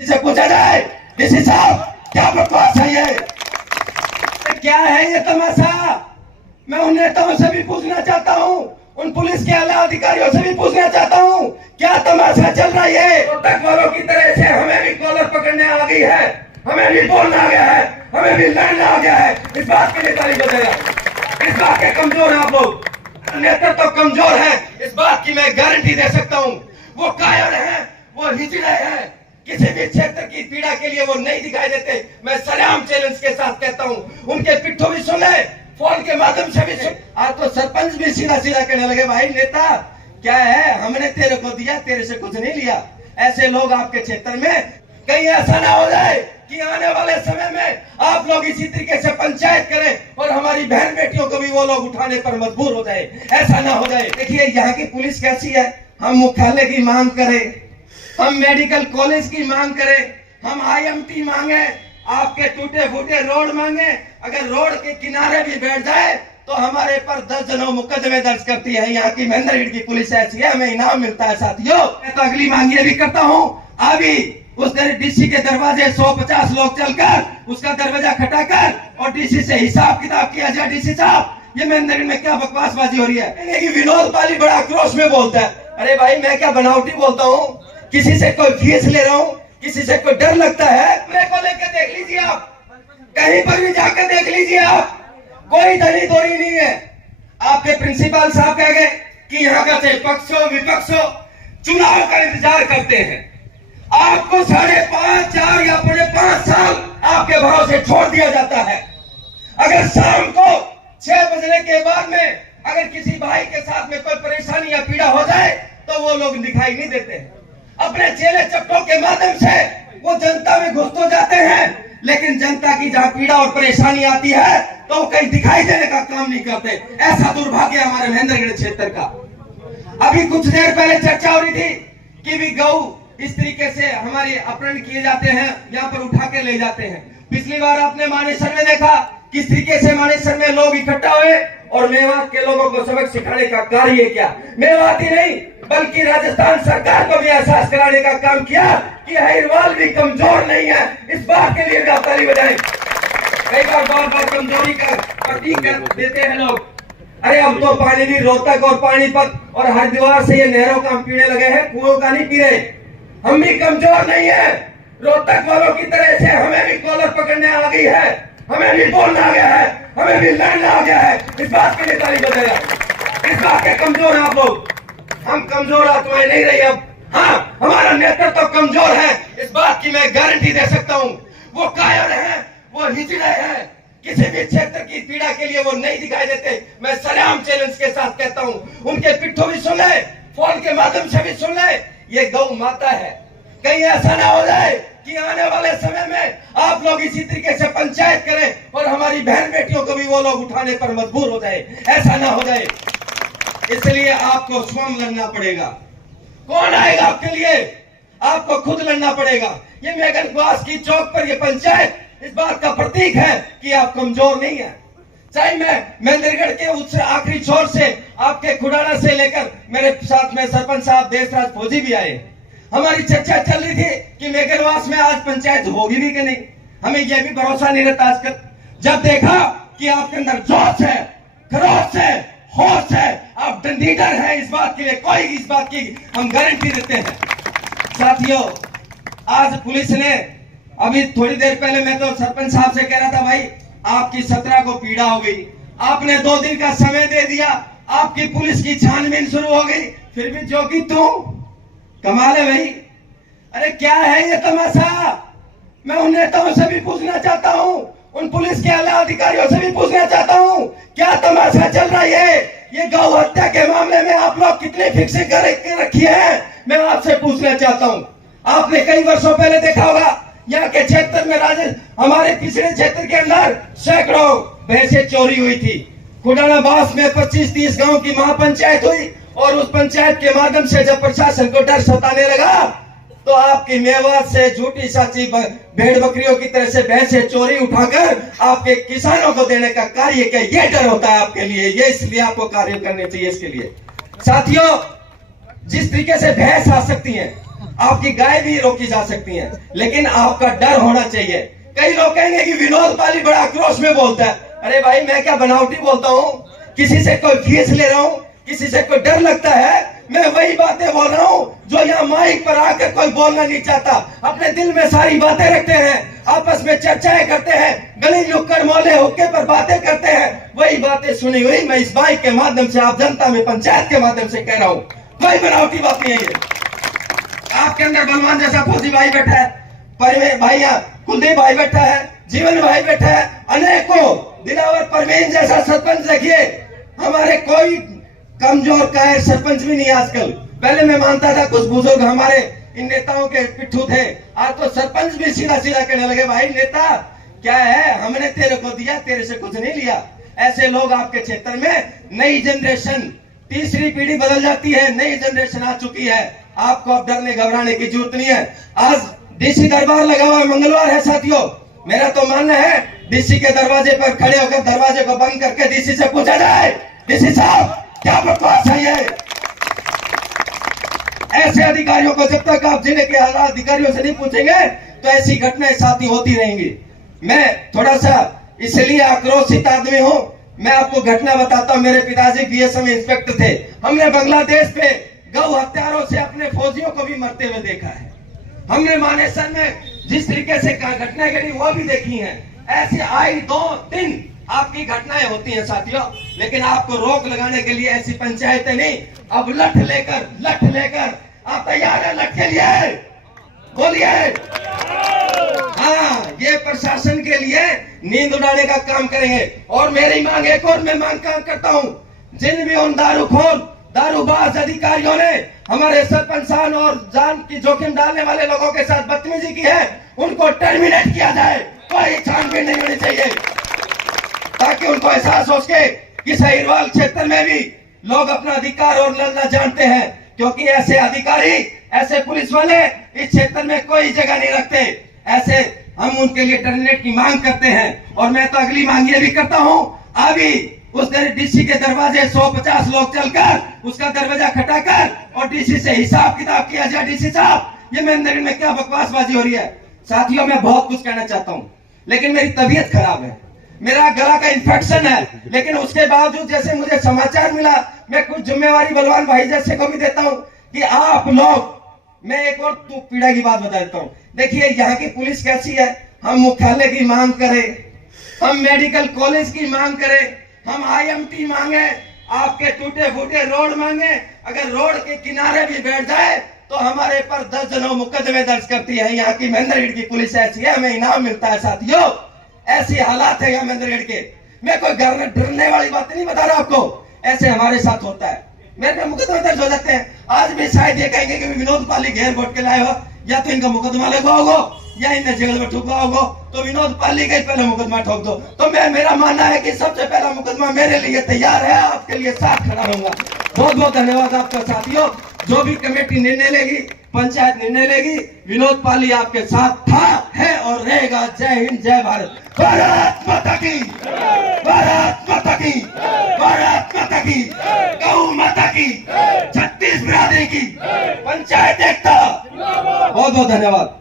से पूछा जाए डीसी साहब क्या बकवास है ये, क्या है ये तमाशा। मैं उन नेताओं से भी पूछना चाहता हूँ, उन पुलिस के आला अधिकारियों से भी पूछना चाहता हूँ, क्या तमाशा चल रहा है। रोहतक वालों की तरह से हमें भी कॉलर पकड़ने आ गई है, हमें भी बोलना आ गया है, हमें भी लड़ना आ गया है। इस बात के लिए ताली बजाएगा। इस बात के कमजोर है आप लोग, नेतृत्व तो कमजोर है, इस बात की मैं गारंटी दे सकता हूँ। वो कायर है, वो हिजड़े हैं, किसी भी क्षेत्र की पीड़ा के लिए वो नहीं दिखाई देते। मैं सलाम चैलेंज के साथ कहता हूँ, उनके पिट्ठों भी सुन ले, फोन के माध्यम से भी सुन। आज तो सरपंच भी सीधा सीधा कहने लगे, भाई नेता क्या है, हमने तेरे को दिया, तेरे से कुछ नहीं लिया। ऐसे लोग आपके क्षेत्र में, कहीं ऐसा ना हो जाए कि आने वाले समय में आप लोग इसी तरीके से पंचायत करें और हमारी बहन बेटियों को भी वो लोग उठाने पर मजबूर हो जाए, ऐसा ना हो जाए। देखिए यहाँ की पुलिस कैसी है, हम मुख्यालय की मांग करें, हम मेडिकल कॉलेज की मांग करें, हम IMT मांगे, आपके टूटे फूटे रोड मांगे, अगर रोड के किनारे भी बैठ जाए तो हमारे पर दर्जनों मुकदमे दर्ज करती है। यहाँ की महेंद्रगढ़ की पुलिस ऐसी है, हमें इनाम मिलता है साथियों। मैं तो अगली मांग ये भी करता हूँ, अभी उस डीसी के दरवाजे 150 लोग चलकर उसका दरवाजा खटाकर और डीसी से हिसाब किताब किया जाए। डीसी साहब, ये महेंद्रगढ़ में क्या बकवासबाजी हो रही है कि विनोद पाली बड़ा आक्रोश में बोलता है। अरे भाई मैं क्या बनावटी बोलता हूँ, किसी से कोई फीस ले रहा हूँ, किसी से कोई डर लगता है? मेरे को लेके देख लीजिए आप, कहीं पर भी जाकर देख लीजिए आप, कोई दली दोरी नहीं है। आपके प्रिंसिपल साहब कह गए कि यहाँ का से पक्षों विपक्षों चुनाव का इंतजार करते हैं। आपको 5.5 4 या 5 साल आपके भरोसे छोड़ दिया जाता है। अगर शाम को 6 बजने के बाद में अगर किसी भाई के साथ में कोई परेशानी या पीड़ा हो जाए तो वो लोग दिखाई नहीं देते हैं। अपने चेले चप्टों के माध्यम से वो जनता में घुस तो जाते हैं, लेकिन जनता की जहां पीड़ा और परेशानी आती है तो वो कहीं दिखाई देने का काम नहीं करते। ऐसा दुर्भाग्य हमारे महेंद्रगढ़ क्षेत्र का। अभी कुछ देर पहले चर्चा हो रही थी कि भी गौ इस तरीके से हमारे अपहरण किए जाते हैं, यहाँ पर उठा के ले जाते हैं। पिछली बार आपने मानेसर में देखा किस तरीके से मानेसर में लोग इकट्ठा हुए और मेवात के लोगों को सबक सिखाने का कार्य किया। मेवात ही नहीं बल्कि राजस्थान सरकार को भी एहसास कराने का काम किया कि अहिरवाल भी कमजोर नहीं है। इस बात के लिए भी ताली बजाएं। कई बार बार कमजोरी का प्रतीक देते हैं लोग। अरे अब तो पानी भी रोहतक और पानीपत और हरिद्वार से ये नहरों का हम पीने लगे हैं, कुओं का नहीं पी रहे। हम भी कमजोर नहीं है, रोहतक वालों की तरह से हमें भी कॉलर पकड़ने आ गई है, हमें भी बोलना आ गया है, हमें भी लड़ना आ गया है। इस बात के लिए ताली बजाएगा। इस बात के कमजोर हैं आप लोग, हम कमजोर आत्माएं नहीं रही अब। हाँ, हमारा नेतृत्व तो कमजोर है, इस बात की मैं गारंटी दे सकता हूँ। वो कायर है, वो हिजड़े हैं, किसी भी क्षेत्र की पीड़ा के लिए वो नहीं दिखाई देते। मैं सलाम चैलेंज के साथ कहता हूँ, उनके पिट्ठों भी सुन ले, फोन के माध्यम से भी सुन ले। ये गौ माता है, कहीं ऐसा ना हो जाए कि आने वाले समय में आप लोग इसी तरीके से पंचायत करें और हमारी बहन बेटियों को भी वो लोग उठाने पर मजबूर हो जाए, ऐसा ना हो जाए। इसलिए आपको स्वयं लड़ना पड़ेगा। कौन आएगा आपके लिए? आपको खुद लड़ना पड़ेगा। ये मेघन क्वास की चौक पर ये पंचायत इस बात का प्रतीक है कि आप कमजोर नहीं है। चाहे मैं महेंद्रगढ़ के उस आखिरी छोर से आपके खुडाना से लेकर मेरे साथ में सरपंच साहब देशराज फौजी भी आए। हमारी चर्चा चल रही थी कि मेघनवास में आज पंचायत होगी भी कि नहीं। हमें यह भी भरोसा नहीं रहता आजकल। जब देखा कि आपके अंदर जोश है, खरोश है, होश है, आप डंडीडर हैं, इस बात के लिए कोई इस बात की हम गारंटी देते हैं। साथियों, आज पुलिस ने अभी थोड़ी देर पहले मैं तो सरपंच साहब से कह रहा था, भाई आपकी 17 को पीड़ा हो गई, आपने 2 दिन का समय दे दिया, आपकी पुलिस की छानबीन शुरू हो गई, फिर भी जो कि तू कमाल है भाई। अरे क्या है ये तमाशा। मैं उन नेताओं से भी पूछना चाहता हूँ, उन पुलिस के आला अधिकारियों से भी पूछना चाहता हूँ, क्या तमाशा चल रहा है। ये गौ हत्या के मामले में आप लोग कितनी फिक्सिंग कर रखी है, मैं आपसे पूछना चाहता हूँ। आपने कई वर्षों पहले देखा होगा यहाँ के क्षेत्र में हमारे पिछड़े क्षेत्र के अंदर सैकड़ों भैंसें चोरी हुई थी। खुडाना बास में 25-30 गांव की महापंचायत हुई और उस पंचायत के माध्यम से जब प्रशासन को डर सताने लगा तो आपकी मेवात से झूठी साची भेड़ बकरियों की तरह से भैंसे चोरी उठाकर आपके किसानों को देने का कार्य किया। ये डर होता है आपके लिए, ये इसलिए आपको कार्य करने चाहिए। इसके लिए साथियों, जिस तरीके से भैंस आ सकती है, आपकी गाय भी रोकी जा सकती है, लेकिन आपका डर होना चाहिए। कई लोग कहेंगे कि विनोद पाली बड़ा आक्रोश में बोलता है। अरे भाई, मैं क्या बनावटी बोलता हूँ? किसी से कोई फीस ले रहा हूँ? किसी से कोई डर लगता है? मैं वही बातें बोल रहा हूँ जो यहाँ माइक पर आकर कोई बोलना नहीं चाहता। अपने दिल में सारी बातें रखते हैं, आपस में चर्चाएं करते हैं, गली नुक्कड़ मोहल्ले हुक्के पर बातें करते हैं। वही बातें सुनी हुई मैं इस माइक के माध्यम से आप जनता में, पंचायत के माध्यम से कह रहा हूँ। कोई बनावटी बात नहीं है ये। आपके अंदर बलवान जैसा फौजी भाई बैठा है, परवेज भाई, कुलदीप भाई बैठा है, जीवन भाई बैठा है, अनेकों, दिलावर परवीन जैसा सरपंच देखिए। हमारे कोई कमजोर कायर सरपंच भी नहीं आजकल। पहले मैं मानता था कुछ बुजुर्ग हमारे इन नेताओं के पिट्ठू थे, आज तो सरपंच भी सीधा सीधा कहने लगे, भाई नेता क्या है, हमने तेरे को दिया, तेरे से कुछ नहीं लिया। ऐसे लोग आपके क्षेत्र में, नई जनरेशन, तीसरी पीढ़ी बदल जाती है, नई जनरेशन आ चुकी है। आपको अब डरने घबराने की जरूरत नहीं है। आज डीसी दरबार लगा हुआ मंगलवार है साथियों। मेरा तो मानना है डीसी के दरवाजे पर खड़े होकर दरवाजे को बंद करके डीसी से पूछा जाए, डीसी साहब क्या बकवास है ये? ऐसे अधिकारियों को जब तक आप जिले के आला अधिकारियों से नहीं पूछेंगे तो ऐसी घटनाएं साथी होती रहेंगी। मैं थोड़ा सा इसलिए आक्रोशित आदमी हूं। मैं आपको घटना बताता हूं। मेरे पिताजी बीएसएफ इंस्पेक्टर थे। हमने बांग्लादेश पे गौ हत्यारों से अपने फौजियों को भी मरते हुए देखा है। हमने मानेसर में जिस तरीके से घटनाएं घटी वो भी देखी हैं। ऐसे आई 2-3 आपकी घटनाएं होती हैं साथियों, लेकिन आपको रोक लगाने के लिए ऐसी पंचायतें नहीं। अब लठ लेकर आप तैयार है? लठ के लिए बोलिए। हाँ, ये प्रशासन के लिए नींद उड़ाने का काम करेंगे। और मेरी मांग एक और मैं मांग करता हूँ, जिन भी उन दारूखोर, दारूबाज अधिकारियों ने हमारे सरपंच साहब और जान की जोखिम डालने वाले लोगों के साथ बदतमीजी की है, उनको टर्मिनेट किया जाए। कोई छानबीन नहीं होनी चाहिए, ताकि उनको एहसास हो सके कि सहीवाल क्षेत्र में भी लोग अपना अधिकार और लड़ना जानते हैं। क्योंकि ऐसे अधिकारी, ऐसे पुलिस वाले इस क्षेत्र में कोई जगह नहीं रखते। ऐसे हम उनके लिए टर्मिनेट की मांग करते हैं। और मैं तो अगली मांग ये भी करता हूं, अभी उस डीसी के दरवाजे 150 लोग चलकर उसका दरवाजा खटाकर और डीसी से हिसाब किताब किया जाए। डीसी साहब, ये मेंदरी में क्या बकवासबाजी हो रही है? साथियों, मैं बहुत कुछ कहना चाहता हूं, लेकिन मेरी तबीयत खराब है, मेरा गला का इन्फेक्शन है। लेकिन उसके बावजूद जैसे मुझे समाचार मिला, मैं कुछ जिम्मेवारी बलवान भाई जैसे को भी देता हूं कि आप लोग, मैं एक और पीड़ा की बात बता देता हूं। देखिए यहाँ की पुलिस कैसी है। हम मुख्यालय की मांग करें, हम मेडिकल कॉलेज की मांग करें, हम IMT मांगे, आपके टूटे फूटे रोड मांगे। अगर रोड के किनारे भी बैठ जाए तो हमारे पर दर्जनों मुकदमे दर्ज करती है। यहाँ की महेंद्रगढ़ की पुलिस ऐसी है, हमें इनाम मिलता है साथियों। ऐसे हालात है यहाँ महेंद्रगढ़ के। मैं कोई डरने वाली बात नहीं बता रहा आपको, ऐसे हमारे साथ होता है। मेरे पे मुकदमे दर्ज हो जाते हैं। आज भी शायद ये कहेंगे कि विनोद पाली घेर घोट के लाए हो, या तो इनका मुकदमा लगवाओगे या इन्हें जेल में ठुकवाओगे। तो विनोद पाली का पहले मुकदमा ठोक दो। तो मेरा मानना है कि सबसे पहला मुकदमा मेरे लिए तैयार है, आपके लिए साथ खड़ा रहूंगा। बहुत बहुत धन्यवाद आपका साथियों। जो भी कमेटी निर्णय लेगी, पंचायत निर्णय लेगी, विनोद पाली आपके साथ था, है और रहेगा। जय हिंद, जय भारत। भारत माता की, भारत माता की, भारत माता की, गौ माता की, 36 बिरादरी की, पंचायत एकता। बहुत बहुत धन्यवाद।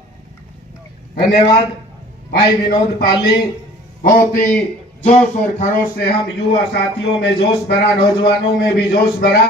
धन्यवाद भाई विनोद पाली। बहुत ही जोश और खरोश से हम युवा साथियों में जोश भरा, नौजवानों में भी जोश भरा।